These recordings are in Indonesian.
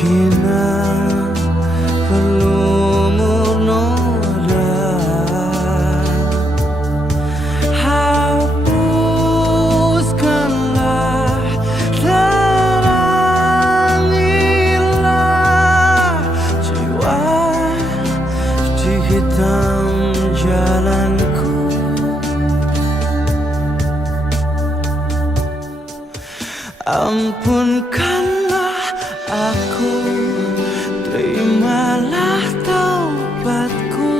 Kina belum noda, hapuskanlah, terangilah jiwa di hitam jalanku. Ampunkanlah aku, terimalah taubatku.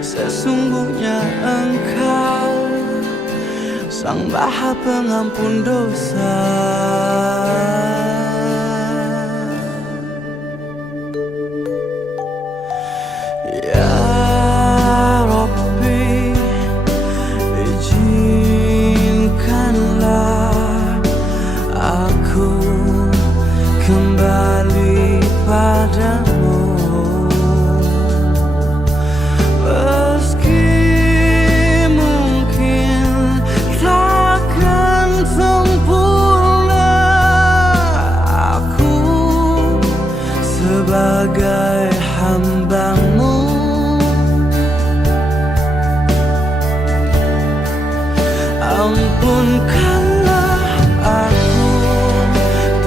Sesungguhnya Engkau Sang Maha Pengampun dosa. Ya Rabbi, izinkanlah aku kembali padamu. Meski mungkin takkan sempurna, aku sebagai hamba-Mu. Ampunkanlah aku,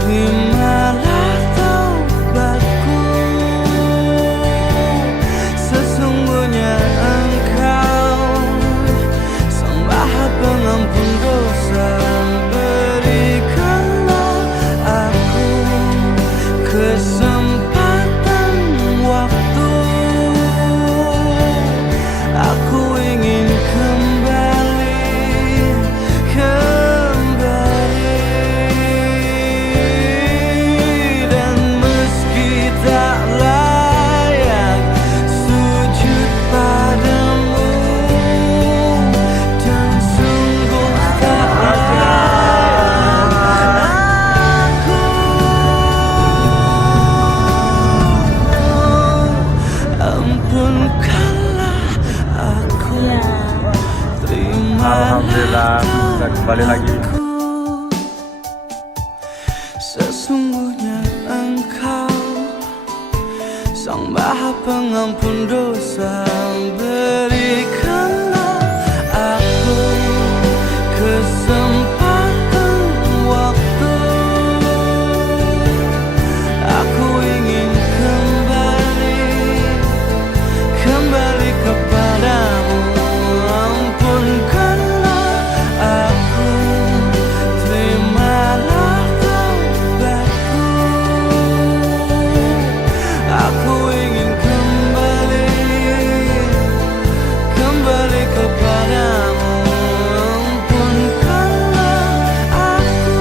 terimalah taubatku. Sesungguhnya Engkau Sang Maha Pengampun dosa. Berikanlah aku kesempatan waktu. Aku ingin dan meski tak layak sujud padamu, dan sungguh tak layak aku, ampunkanlah aku, terimalah Alhamdulillah bisa kembali lagi. Sesungguhnya Engkau Sang Maha Pengampun dosa. Berikanlah aku kesempatan waktu. Aku ingin kembali kepadamu. Ampunkanlah aku, terimalah taubatku. Aku ingin kembali kepadamu. Ampunkanlah aku.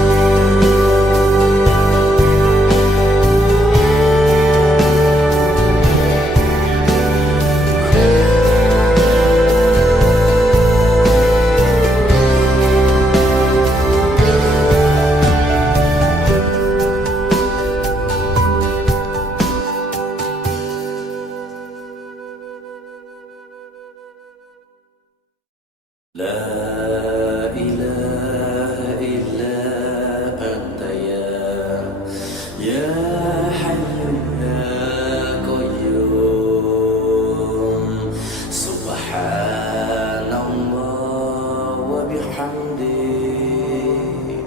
La ilaha illa anta ya hayyu ya qayyum. Subhanallah wa bihamdihi,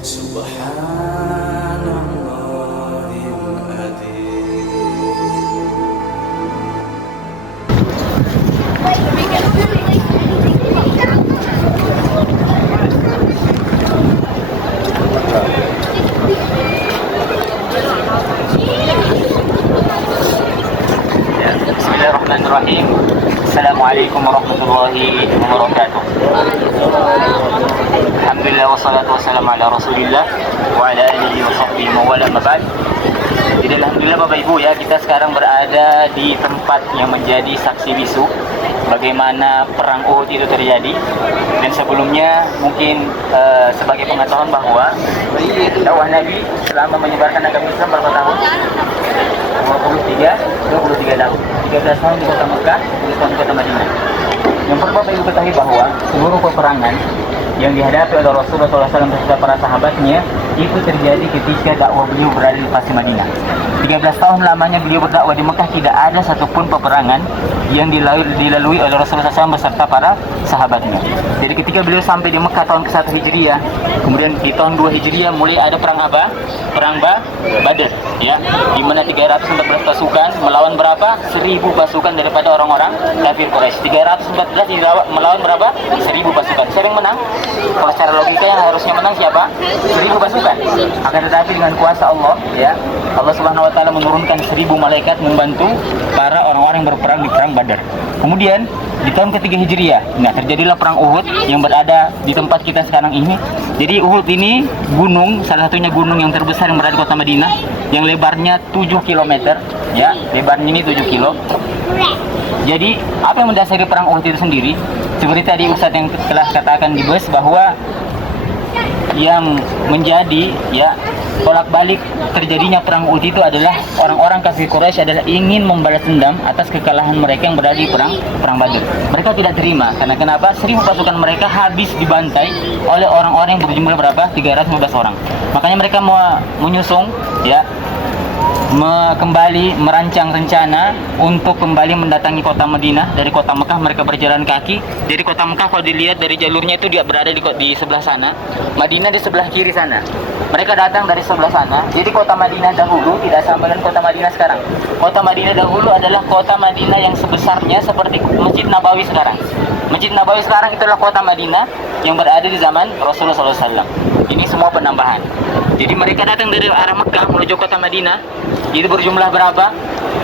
subhanallahil adzim. Bismillahirrahmanirrahim. Assalamualaikum warahmatullahi wabarakatuh. Alhamdulillah wassalatu wassalamu ala Rasulillah wa ala alihi wa sahbihi wa wala mabad. Jadi alhamdulillah Bapak Ibu ya, kita sekarang berada di tempat yang menjadi saksi bisu bagaimana perang Uhud itu terjadi. Dan sebelumnya mungkin sebagai pengetahuan bahwa dakwah Nabi selama menyebarkan agama Islam berapa tahun? 23 tahun. 13 tahun di kota Mekah, 10 tahun di kota Madinah. Yang perlu Bapak Ibu ketahui bahwa seluruh peperangan yang dihadapi oleh Rasulullah SAW beserta para sahabatnya itu terjadi ketika dakwah beliau berada di fase Madinah. 13 tahun lamanya beliau berdakwah di Mekah, tidak ada satupun peperangan yang dilalui oleh Rasulullah SAW beserta para sahabatnya. Jadi ketika beliau sampai di Mekah tahun ke-1 Hijriah, kemudian di tahun 2 Hijriah mulai ada perang apa? Perang Badr, ya, di mana 314 pasukan melawan berapa? 1000 pasukan daripada orang-orang kafir Quraisy. 314 melawan berapa? 1000 pasukan. Siapa yang menang? Kalau secara logika yang harusnya menang siapa? 1000 pasukan. Akan tetapi dengan kuasa Allah, ya, Allah Subhanahu wa taala menurunkan 1000 malaikat membantu para orang-orang yang berperang di perang Badar. Kemudian di tahun ketiga Hijriah, nah terjadilah perang Uhud yang berada di tempat kita sekarang ini. Jadi Uhud ini gunung, salah satunya gunung yang terbesar yang berada di kota Madinah, yang lebarnya 7 km, ya, lebarnya ini 7 kilo. Jadi apa yang mendasari perang Uhud itu sendiri? Seperti tadi Ustadz yang telah katakan di bus bahwa yang menjadi, ya, tolak balik terjadinya perang Uhud itu adalah orang-orang kafir Quraisy adalah ingin membalas dendam atas kekalahan mereka yang berada di perang Badar. Mereka tidak terima karena kenapa? 1000 pasukan mereka habis dibantai oleh orang-orang yang berjumlah berapa? 315 orang. Makanya mereka mau menyusung, ya, kembali merancang rencana untuk kembali mendatangi kota Madinah. Dari kota Mekah mereka berjalan kaki. Jadi kota Mekah kalau dilihat dari jalurnya itu dia berada di sebelah sana, Madinah di sebelah kiri sana. Mereka datang dari sebelah sana. Jadi kota Madinah dahulu tidak sama dengan kota Madinah sekarang. Kota Madinah dahulu adalah kota Madinah yang sebesarnya seperti Masjid Nabawi sekarang. Masjid Nabawi sekarang itulah kota Madinah yang berada di zaman Rasulullah SAW. Ini semua penambahan. Jadi mereka datang dari arah Mekah menuju kota Madinah. Itu berjumlah berapa?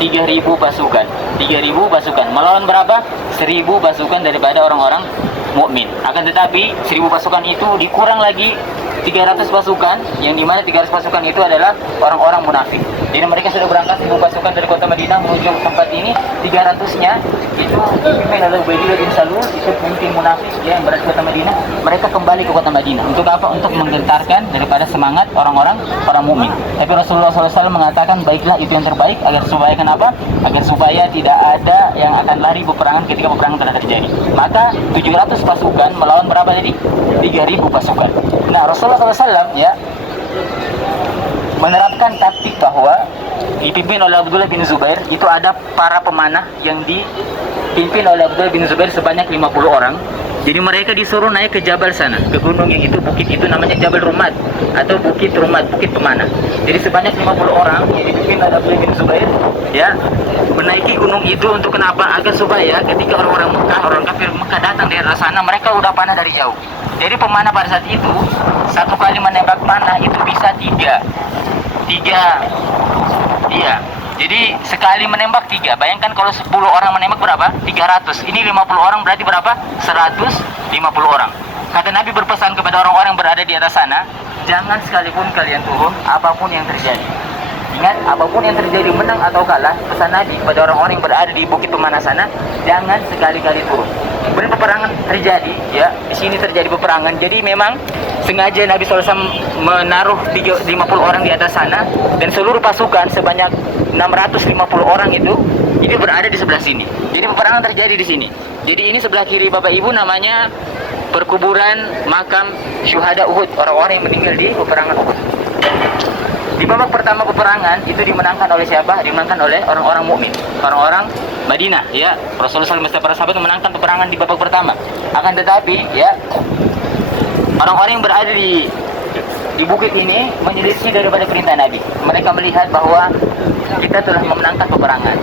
3.000 pasukan. 3.000 pasukan melawan berapa? 1.000 pasukan daripada orang-orang mukmin. Akan tetapi 1.000 pasukan itu dikurang lagi 300 pasukan, yang dimana 300 pasukan itu adalah orang-orang munafik. Jadi mereka sudah berangkat 1.000 pasukan dari kota Madinah menuju tempat ini. 300-nya itu dipimpin oleh Ubaidillah bin Salul, itu pemimpin munafik, ya, yang berada di kota Madinah. Mereka kembali ke kota Madinah untuk apa? Untuk menggentarkan daripada semangat orang mukmin. Tapi Rasulullah SAW mengatakan baiklah itu yang terbaik, agar supaya kenapa? Agar supaya tidak ada yang akan lari peperangan ketika peperangan telah terjadi. Maka 700 pasukan melawan berapa tadi? 3.000 pasukan. Nah, Rasulullah SAW, ya, menerapkan taktik bahwa dipimpin oleh Abdullah bin Zubair. Itu ada para pemanah yang dipimpin oleh Abdullah bin Zubair sebanyak 50 orang. Jadi mereka disuruh naik ke jabal sana, ke gunung yang itu, bukit itu namanya Jabal Rumad atau Bukit Rumad, bukit pemanah. Jadi sebanyak 50 orang yang dipimpin oleh Abdullah bin Zubair, ya, menaiki gunung itu untuk kenapa? Agar supaya ketika orang-orang Mekah, orang kafir Mekah datang dari arah sana, mereka udah panah dari jauh. Jadi pemanah pada saat itu satu kali menembak panah itu bisa tiga, iya. Jadi sekali menembak 3. Bayangkan kalau 10 orang menembak berapa? 300. Ini 50 orang berarti berapa? 150 orang. Kata Nabi berpesan kepada orang-orang yang berada di atas sana, jangan sekalipun kalian turun apapun yang terjadi. Ingat, apapun yang terjadi, menang atau kalah, pesan Nabi kepada orang-orang yang berada di bukit pemanah sana, jangan sekali-kali turun. Kemudian peperangan terjadi, ya, di sini terjadi peperangan. Jadi memang sengaja Nabi SAW menaruh 50 orang di atas sana, dan seluruh pasukan sebanyak 650 orang itu berada di sebelah sini. Jadi peperangan terjadi di sini. Jadi ini sebelah kiri Bapak Ibu namanya perkuburan makam syuhada Uhud, orang-orang yang meninggal di peperangan Uhud. Di babak pertama peperangan itu dimenangkan oleh siapa? Dimenangkan oleh orang-orang mukmin, orang-orang Madinah, ya. Rasulullah SAW para sahabat memenangkan peperangan di babak pertama. Akan tetapi, ya, orang-orang yang berada di bukit ini menyelisih daripada perintah Nabi. Mereka melihat bahwa kita telah memenangkan peperangan,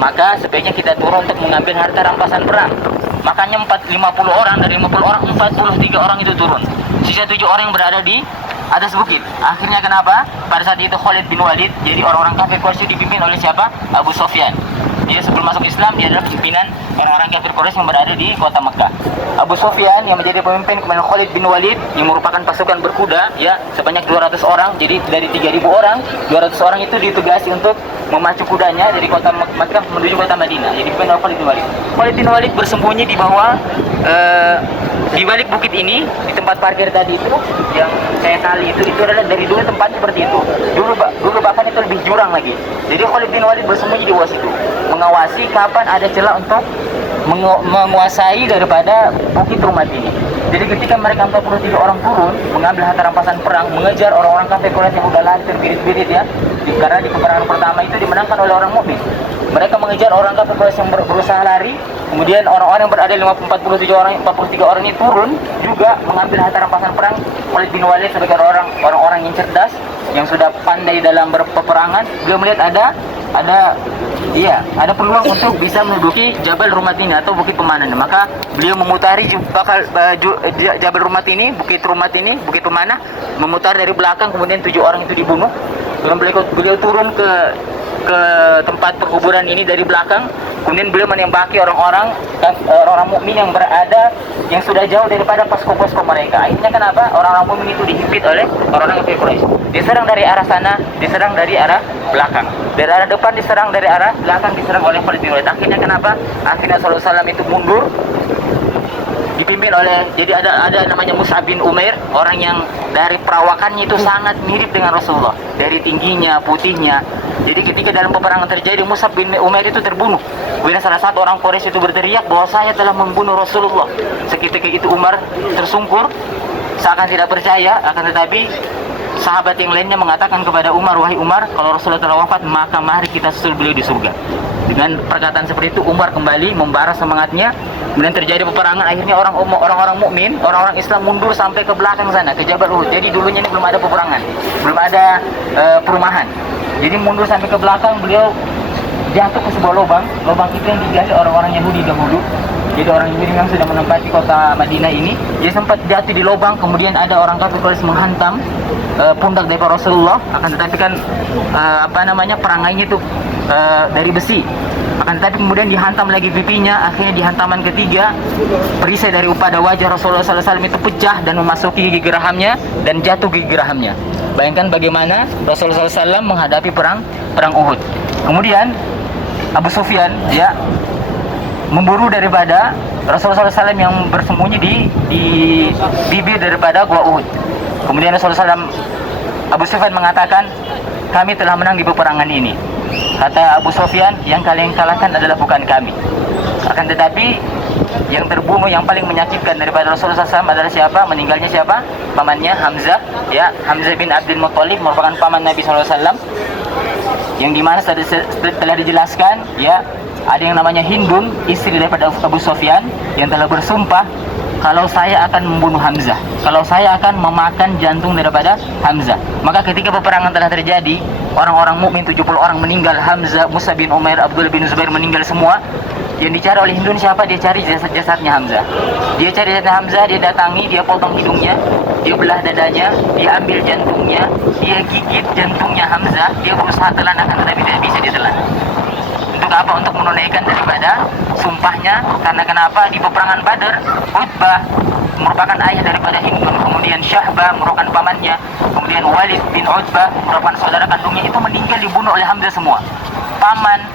maka sebaiknya kita turun untuk mengambil harta rampasan perang. Makanya 50 orang dari 50 orang, 43 orang itu turun. Sisa 7 orang yang berada di atas bukit. Akhirnya kenapa? Pada saat itu Khalid bin Walid, jadi orang-orang kafir Quraisy dipimpin oleh siapa? Abu Sufyan. Dia sebelum masuk Islam, dia adalah pimpinan orang-orang kafir Quraisy yang berada di kota Mekah. Abu Sufyan yang menjadi pemimpin, kemudian Khalid bin Walid yang merupakan pasukan berkuda, ya, sebanyak 200 orang. Jadi dari 3.000 orang, 200 orang itu ditugasi untuk memacu kudanya dari kota Mekah menuju kota Madinah. Jadi dipimpin oleh Khalid bin Walid. Khalid bin Walid bersembunyi di bawah di balik bukit ini, di tempat parkir tadi itu yang saya tali itu adalah dari dulu tempat seperti itu. Dulu bahkan itu lebih jurang lagi. Jadi Khalid bin Walid bersembunyi di bawah situ, mengawasi kapan ada celah untuk menguasai daripada bukit Rumat ini. Jadi ketika mereka 43 orang turun mengambil harta rampasan perang, mengejar orang-orang kafir Quraisy yang udah lari terbirit-birit ya, karena di peperangan pertama itu dimenangkan oleh orang mukmin. Mereka mengejar orang kafir Quraisy yang berusaha lari. Kemudian orang-orang yang berada 43 orang ini turun juga mengambil harta rampasan perang. Khalid bin Walid sebagai orang-orang yang cerdas, yang sudah pandai dalam berpeperangan, dia melihat ada peluang untuk bisa menduduki Jabal Rumat ini atau Bukit Pemanah. Maka beliau memutari Jabal Rumat ini, Bukit Rumat ini, Bukit Pemanah, memutar dari belakang, kemudian 7 orang itu dibunuh. Kemudian beliau turun ke tempat perkuburan ini dari belakang. Kemudian beliau menembaki orang-orang mukmin yang berada yang sudah jauh daripada posko-posko mereka. Akhirnya kenapa? Orang-orang mukmin itu dihimpit oleh orang-orang kafir Quraisy. Diserang dari arah sana, diserang dari arah belakang. Dari arah depan diserang, dari arah belakang diserang oleh Khalid bin Walid. Akhirnya kenapa? Akhirnya Rasulullah SAW itu mundur, dipimpin oleh, jadi ada namanya Mus'ab bin Umair, orang yang dari perawakannya itu sangat mirip dengan Rasulullah, dari tingginya, putihnya. Jadi ketika dalam peperangan terjadi, Mus'ab bin Umair itu terbunuh. Kemudian salah satu orang Quraisy itu berteriak bahwa saya telah membunuh Rasulullah. Seketika itu Umar tersungkur, seakan tidak percaya. Akan tetapi sahabat yang lainnya mengatakan kepada Umar, wahai Umar, kalau Rasulullah telah wafat, maka mari kita susul beliau di surga. Dengan perkataan seperti itu, Umar kembali membara semangatnya. Kemudian terjadi peperangan. Akhirnya orang-orang mukmin, orang-orang Islam mundur sampai ke belakang sana, ke Jabal Uhud. Jadi dulunya ini belum ada peperangan, belum ada perumahan. Jadi mundur sampai ke belakang, beliau jatuh ke sebuah lubang. Lubang itu yang digali orang-orang Yahudi dahulu. Jadi orang Yahudi yang sudah menempati kota Madinah ini, dia sempat jatuh di lubang. Kemudian ada orang kafir Quraisy menghantam pundak daripada Rasulullah. Akan tetapi kan perangainya itu dari besi. Akan tetapi kemudian dihantam lagi pipinya. Akhirnya di hantaman ketiga, perisai dari pada wajah Rasulullah SAW itu pecah dan memasuki gigi geraham dan jatuh gigi gerahamnya. Bayangkan bagaimana Rasulullah SAW menghadapi perang Uhud. Kemudian Abu Sufyan ya memburu daripada Rasulullah SAW yang bersembunyi di bibir daripada gua Uhud. Kemudian Rasulullah SAW, Abu Sufyan mengatakan, kami telah menang di peperangan ini. Kata Abu Sufyan, yang kalian kalahkan adalah bukan kami. Akan tetapi yang terbunuh, yang paling menyakitkan daripada Rasulullah SAW adalah siapa? Meninggalnya siapa? Pamannya Hamzah, ya, Hamzah bin Abdul Muttalib, merupakan paman Nabi SAW, yang dimana telah dijelaskan, ya, ada yang namanya Hindun, istri daripada Abu Sufyan, yang telah bersumpah, kalau saya akan membunuh Hamzah, kalau saya akan memakan jantung daripada Hamzah. Maka ketika peperangan telah terjadi, orang-orang mukmin 70 orang meninggal, Hamzah, Mus'ab bin Umair, Abdullah bin Zubair meninggal semua. Yang dicari oleh Hindun siapa? Dia cari jasadnya Hamzah. Dia cari jasadnya Hamzah, dia datangi, dia potong hidungnya, dia belah dadanya, dia ambil jantungnya, dia gigit jantungnya Hamzah, dia berusaha telan, akan tetapi tidak bisa ditelan. Untuk apa? Untuk menunaikan daripada sumpahnya. Karena kenapa? Di peperangan Badar, Utbah merupakan ayah daripada Hindun, kemudian Syahbah merupakan pamannya, kemudian Walid bin Utbah merupakan saudara kandungnya, itu meninggal dibunuh oleh Hamzah semua. Paman,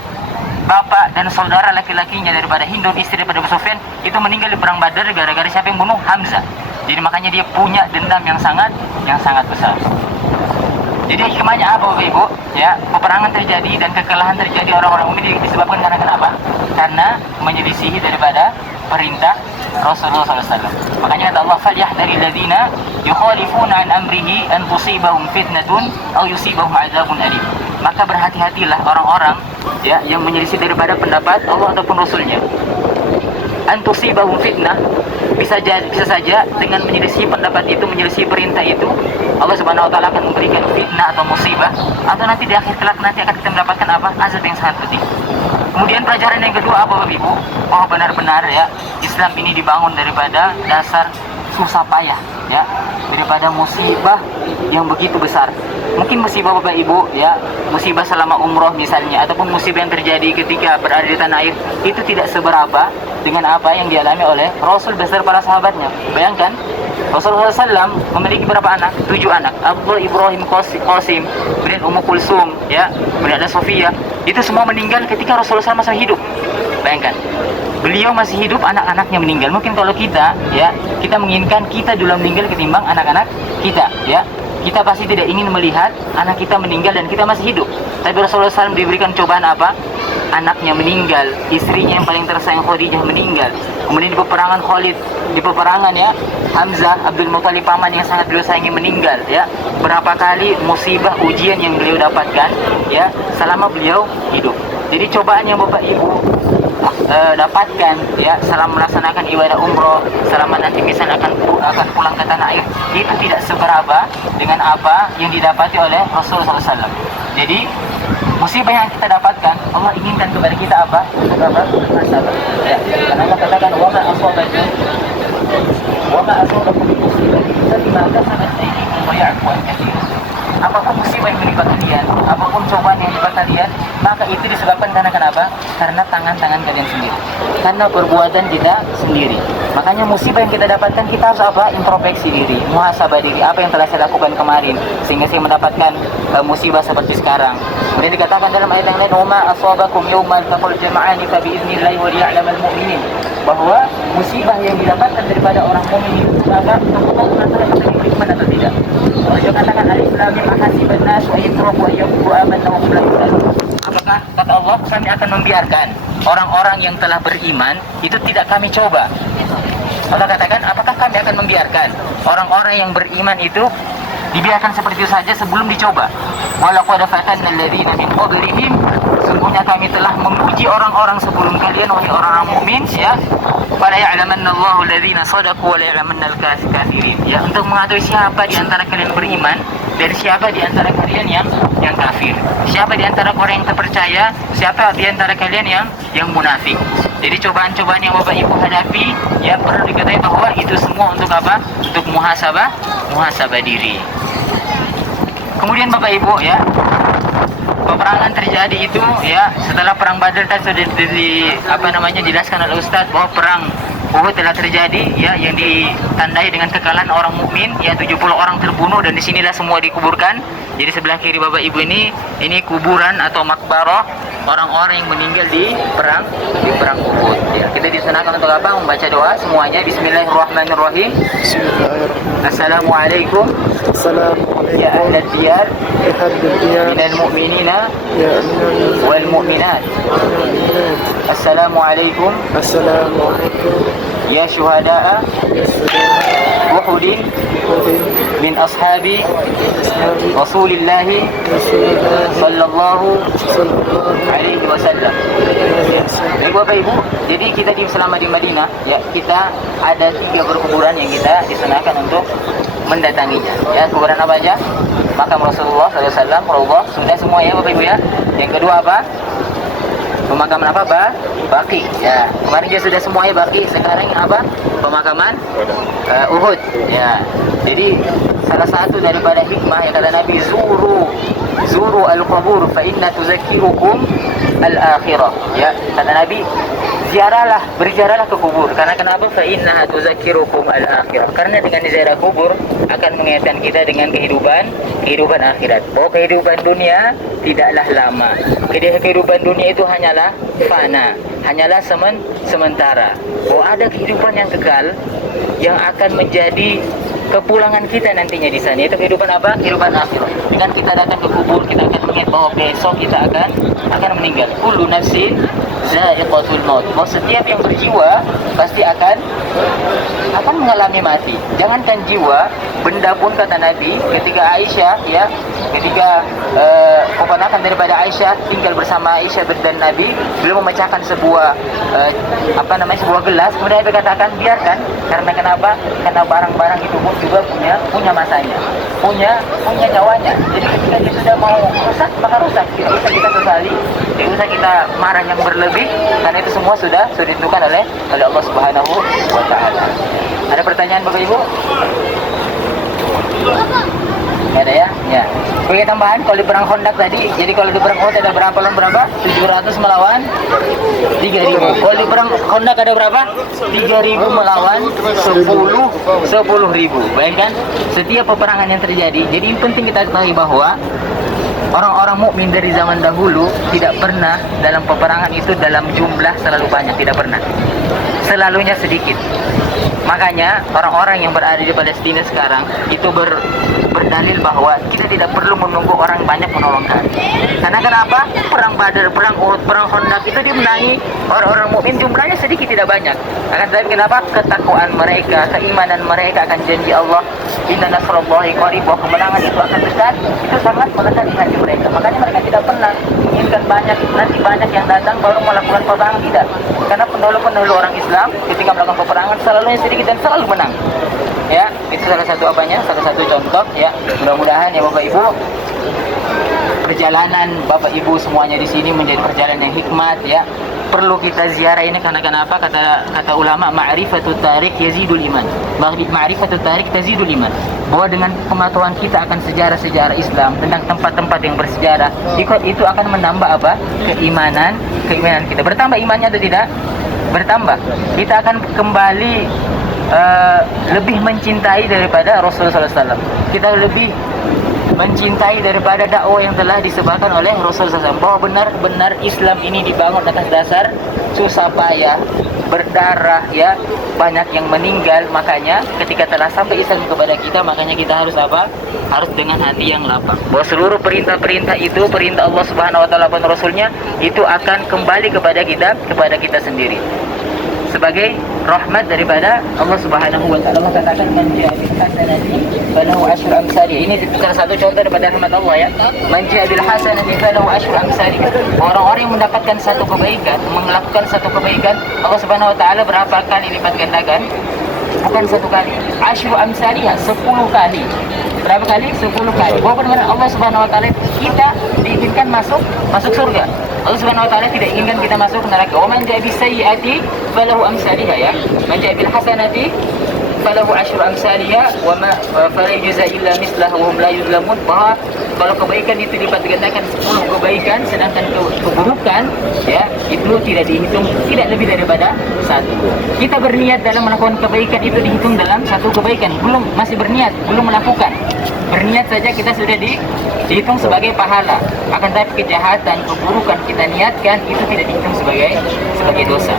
bapak dan saudara laki-lakinya daripada Hindun, istri daripada Abu Sufyan, itu meninggal di perang Badar gara-gara siapa yang bunuh? Hamzah. Jadi makanya dia punya dendam yang sangat besar. Jadi hikmahnya apa, Bapak Ibu? Ya, peperangan terjadi dan kekalahan terjadi orang-orang mukmin disebabkan karena kenapa? Karena menyelisihi daripada perintah Rasulullah SAW. Makanya kata Allah, "Falyahdharil ladzina yukhalifuna an amrihi an tusibahum fitnatun aw yusibahum adzabun alim." Maka berhati-hatilah orang-orang, ya, yang menyelisih daripada pendapat Allah ataupun Rasulnya. An tusibahum fitnah, bisa saja dengan menyelisih pendapat itu, menyelisih perintah itu, Allah Subhanahu wa taala akan memberikan fitnah atau musibah, atau nanti di akhir kelak nanti akan kita mendapatkan apa? Azab yang sangat pedih. Kemudian pelajaran yang kedua apa, Bapak Ibu? Bahwa benar-benar, ya, Islam ini dibangun daripada dasar susah payah, ya, daripada musibah yang begitu besar. Mungkin musibah, Bapak Ibu, ya, musibah selama umroh misalnya, ataupun musibah yang terjadi ketika berada di tanah air, itu tidak seberapa dengan apa yang dialami oleh Rasul besar para sahabatnya. Bayangkan, Rasulullah SAW memiliki berapa anak? 7 anak. Abdullah, Ibrahim, Qasim, kemudian Ummu Kulsum, ya, kemudian ada Sofia. Itu semua meninggal ketika Rasulullah SAW masih hidup. Bayangkan, beliau masih hidup, anak-anaknya meninggal. Mungkin kalau kita, ya, kita menginginkan kita dulu meninggal ketimbang anak-anak kita, ya. Kita pasti tidak ingin melihat anak kita meninggal dan kita masih hidup. Tapi Rasulullah SAW diberikan cobaan apa? anaknya meninggal, istrinya yang paling tersayang Khadijah meninggal. Kemudian di peperangan Khalid, di peperangan ya, Hamzah Abdul Muthalib paman yang sangat beliau sayangi meninggal ya. Berapa kali musibah ujian yang beliau dapatkan ya selama beliau hidup. Jadi cobaan yang Bapak Ibu dapatkan ya selama melaksanakan ibadah umroh, selama nanti misalnya akan pulang ke tanah air, itu tidak seberapa dengan apa yang didapati oleh Rasulullah SAW. Jadi musibah yang kita dapatkan, Allah inginkan kepada kita apa? Sabar. Ya, karena Allah katakan wa ma asabakum min musibatin bima kasabat aydikum wa ya'fu an katsir. Apapun musibah yang menimpa kalian, apapun cobaan yang menimpa kalian, maka itu disebabkan karena kenapa? Karena tangan-tangan kalian sendiri, karena perbuatan kita sendiri. Makanya musibah yang kita dapatkan, kita harus apa? Introspeksi diri, muhasabah diri. Apa yang telah saya lakukan kemarin sehingga saya mendapatkan musibah seperti sekarang. Kemudian dikatakan dalam ayat yang lain, "Wa ma asabakum yawmal taqal jam'ani fa bi'idznillah wa liya'lamal mu'minin." Bahwa musibah yang didapatkan daripada orang mukmin itu maka Allah mengatakan kita beriman atau tidak. Allah katakan alif lam mim ahasiban nas wa yatraku ayyuhu amanna wa hum la yuftanun. Apakah kata Allah kami akan membiarkan orang-orang yang telah beriman itu tidak kami coba? Allah katakan apakah kami akan membiarkan orang-orang yang beriman itu dibiarkan seperti itu saja sebelum dicoba? Walaqad fatanna alladziina min qablihim, sesungguhnya kami telah menguji orang-orang sebelum kalian wahai orang-orang mukmin ya. Fala ya'lamanna Allahu alladziina shadaqu wa la ya'lamanna al-katsirin. Ya, untuk mengetahui siapa di antara kalian beriman dan siapa di antara kalian yang kafir. Siapa di antara orang yang terpercaya, siapa di antara kalian yang munafik. Jadi cobaan-cobaan yang Bapak Ibu hadapi ya perlu diketahui bahwa itu semua untuk apa? Untuk muhasabah diri. Kemudian Bapak Ibu ya, peperangan terjadi itu ya setelah perang Badar tadi sudah dijelaskan oleh Ustaz bahwa perang Uhud telah terjadi ya yang ditandai dengan kekalahan orang mukmin ya 70 orang terbunuh dan disinilah semua dikuburkan. Jadi sebelah kiri Bapak Ibu ini kuburan atau makbarah orang-orang yang meninggal di perang Uhud. Ya, kita disunahkan untuk apa? Membaca doa semuanya. Bismillahirrahmanirrahim. Assalamualaikum. Ya ahlal diyar minal mu'minina wal mu'minat. Assalamualaikum. Ya syuhada'a Uhudin min ashabi Rasulillahi sallallahu alaihi wasallam. Baik Bapak Ibu, jadi kita selama di Madinah ya kita ada 3 perkuburan yang kita disunahkan untuk mendatanginya. Ya, kuburan apa aja? Makam Rasulullah SAW, Rasulullah, sudah semua ya Bapak Ibu ya. Yang kedua apa? Pemakaman apa, Baqi. Ya, kemarin dia sudah semuanya Baqi. Sekarang apa? Pemakaman Uhud. Ya. Jadi salah satu daripada hikmah yang kata Nabi, zuru al-qubur fa inna tuzakkirukum al-akhirah. Ya, kata Nabi, berziarahlah ke kubur. Karena kenapa? Fa inna tuzakkirukum al-akhirah. Karena dengan ziarah kubur akan mengingatkan kita dengan kehidupan akhirat. Bahwa kehidupan dunia tidaklah lama. Kehidupan dunia itu hanyalah fana, hanyalah sementara. Bahwa ada kehidupan yang kekal yang akan menjadi kepulangan kita nantinya di sana. Itu kehidupan apa? Kehidupan akhirat. Dengan kita datang ke kubur, kita akan mengingat bahwa besok kita akan meninggal. Kullu nafsin za'iqatul maut. Bahwa setiap yang berjiwa pasti akan mengalami mati. Jangankan jiwa, benda pun kata Nabi ketika Aisyah ya, ketika keponakan daripada Aisyah tinggal bersama Aisyah dan Nabi, beliau memecahkan sebuah sebuah gelas, kemudian Nabi katakan biarkan, karena kenapa? Karena barang-barang itu pun juga punya masanya, punya nyawanya. Jadi ketika dia sudah mau rusak, maka rusak. Tidak usah kita sesali, tidak usah kita marah yang berlebih, karena itu semua sudah ditentukan oleh Allah Subhanahu wa Ta'ala. Ada pertanyaan Bapak Ibu? Nggak ada ya? Ya. Sebagai tambahan, kalau di perang Khandaq tadi, jadi kalau di perang Uhud ada berapa lawan berapa? 700 melawan 3.000. Kalau di perang Khandaq ada berapa? 3.000 melawan 10.000. Bayangkan setiap peperangan yang terjadi. Jadi yang penting kita ketahui bahwa orang-orang mukmin dari zaman dahulu tidak pernah dalam peperangan itu dalam jumlah selalu banyak, tidak pernah. Selalunya sedikit. Makanya orang-orang yang berada di Palestina sekarang itu berdalil bahwa kita tidak perlu menunggu orang banyak menolong kami. Karena kenapa? Perang perang Badar, perang Uhud, perang Khandaq itu dimenangi orang-orang mukmin, jumlahnya sedikit tidak banyak. Akan tetapi kenapa? Ketakwaan mereka, keimanan mereka akan janji Allah, inna nasrullahi qarib, bahwa kemenangan itu akan dekat, itu sangat melekat di hati mereka. Makanya mereka tidak pernah menginginkan banyak, nanti banyak yang datang baru melakukan peperangan, tidak. Karena pendahulu-pendahulu orang Islam ketika melakukan peperangan selalu yang sedikit dan selalu menang. Ya, itu salah satu apanya, salah satu contoh ya. Mudah-mudahan ya Bapak Ibu, perjalanan Bapak Ibu semuanya di sini menjadi perjalanan yang hikmat ya. Perlu kita ziarah ini karena kenapa? Kata ulama, ma'rifatut tarikh yazidul iman. Ma'rifatut tarikh tazidul iman. Bahwa dengan pengetahuan kita akan sejarah-sejarah Islam, tentang tempat-tempat yang bersejarah, itu akan menambah apa? Keimanan kita. Bertambah imannya atau tidak? Bertambah. Kita akan kembali lebih mencintai daripada Rasulullah SAW. Kita lebih mencintai daripada dakwah yang telah disebarkan oleh Rasulullah SAW, bahwa benar-benar Islam ini dibangun atas dasar susah payah, berdarah ya, banyak yang meninggal. Makanya ketika telah sampai Islam kepada kita, makanya kita harus apa? Harus dengan hati yang lapang, bahwa seluruh perintah-perintah itu, perintah Allah Subhanahu wa taala dan Rasulnya, itu akan kembali kepada kita sendiri sebagai rahmat daripada Allah Subhanahu wa taala. Allah katakan man ja'a bil hasanati falahu asyru amsalih. Ini salah satu contoh daripada rahmat Allah ya. Man ja'a bil hasanati falahu asyru amsalih. Orang-orang yang mendapatkan satu kebaikan, melakukan satu kebaikan, Allah Subhanahu wa taala berapa kali lipat gandakan? Bukan satu kali, asyru amsalih, 10 kali. Berapa kali? 10 kali. Bahwa benar Allah Subhanahu wa taala kita diizinkan masuk surga. Allah Subhanahu wa taala tidak inginkan kita masuk neraka. Wa man ja'a bis sayyi'ati falahu amsalihha ya. Man ja'a bil hasanati falahu asyru amsalihha wa ma fala yujza illa mislahu wa hum la yuzlamun. Bahwa kalau kebaikan itu dilipat gandakan 10 kebaikan, sedangkan keburukan ya itu tidak dihitung, tidak lebih daripada 1. Kita berniat dalam melakukan kebaikan itu dihitung dalam 1 kebaikan. Masih berniat, belum melakukan. Berniat saja kita sudah dihitung sebagai pahala. Akan tetapi kejahatan, keburukan kita niatkan itu tidak dihitung sebagai dosa.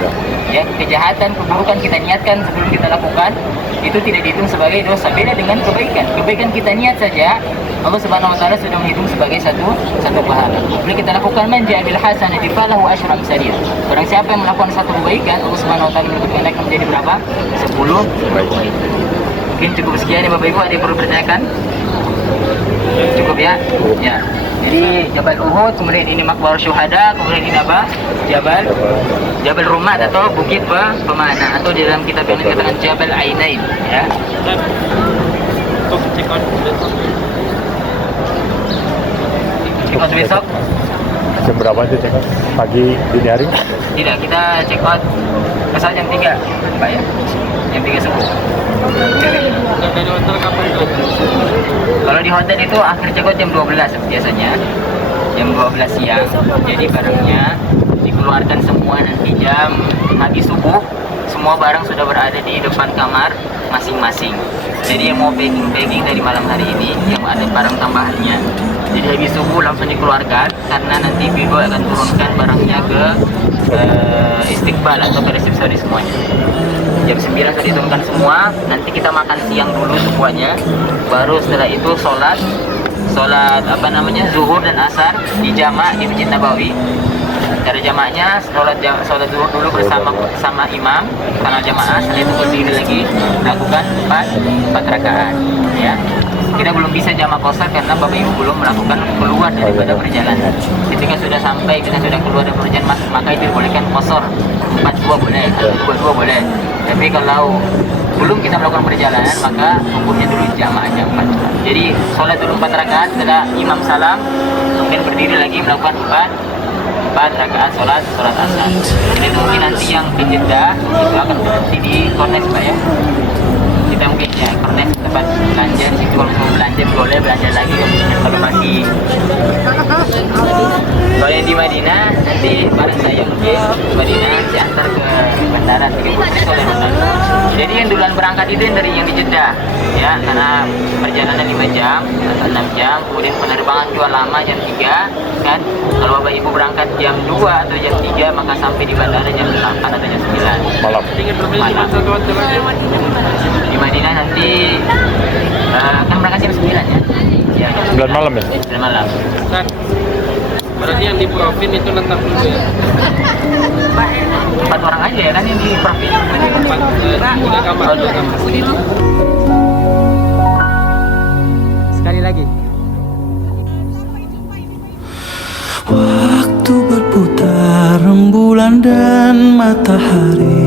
Ya, kejahatan, keburukan kita niatkan sebelum kita lakukan itu tidak dihitung sebagai dosa. Beda dengan kebaikan. Kebaikan kita niat saja, Allah Subhanahu wa taala sudah menghitung sebagai satu pahala. Boleh kita lakukan man ja'a bil hasanati falahu asyru amsalih. Barang siapa yang melakukan satu kebaikan, Allah Subhanahu wa taala melipat menjadi berapa? 10 kebaikan. Mungkin cukup sekian ya Bapak Ibu, ada yang perlu bertanyakan? Cukup ya? Ya. Jadi Jabal Uhud, kemudian ini Maqbarah Syuhada, kemudian ini apa? Jabal Rumat atau Bukit Pemana, atau di dalam kitab yang dikatakan Jabal Ainain ya. Check out besok. Jam berapa itu check out? Pagi, dini hari? Tidak, kita check out besok jam 3 Pak ya. Jam 3 subuh. Dari hotel kapan itu? Kalau di hotel itu akhir check out jam 12 biasanya. Jam 12 siang. Jadi barangnya dikeluarkan semua nanti jam habis subuh. Semua barang sudah berada di depan kamar masing-masing. Jadi yang mau packing dari malam hari ini, yang ada barang tambahannya, jadi habis subuh langsung dikeluarkan, karena nanti Vigo akan turunkan barangnya ke istiqbal atau ke resepsionis semuanya. Jam 9 sudah diturunkan semua. Nanti kita makan siang dulu semuanya, baru setelah itu sholat zuhur dan asar di jamak di Masjid Nabawi. Cara jamaknya sholat zuhur dulu bersama imam karena jamaah, setelah itu berdiri lagi lakukan 4 rakaat ya. Kita belum bisa jamak qasar karena Bapak Ibu belum melakukan keluar daripada perjalanan. Ketika sudah sampai, kita sudah keluar dari perjalanan, maka itu dibolehkan qasar 4-2 boleh, 2-2 boleh. Tapi kalau belum kita melakukan perjalanan, maka hukumnya dulu jamak aja 4. Jadi sholat dulu 4 rakaat, setelah imam salam kemudian berdiri lagi melakukan 4 rakaat sholat asar. Jadi mungkin nanti yang di Jeddah itu akan berhenti di Kornes Pak ya. Kita mungkin ya Kornes tempat belanja, situ kalau mau belanja boleh belanja lagi. Kalau masih kalau yang di Madinah nanti bareng saya mungkin di Madinah diantar ke bandara 30 menit oleh bandara. Jadi yang duluan berangkat itu yang di Jeddah ya, karena perjalanan 5 jam atau 6 jam, kemudian penerbangan juga lama jam 3 kan. Kalau Bapak Ibu berangkat jam 2 atau jam 3, maka sampai di bandara jam 8 atau jam 9 Malam. Di Madinah nanti kan berangkat jam 9 ya. Ya, 9 malam ya? 9 malam. Berarti yang di profil itu letak dulu ya? 4 orang aja ya kan yang di profil. 3 kamar. 2 kamar. Sekali lagi. Waktu berputar rembulan dan matahari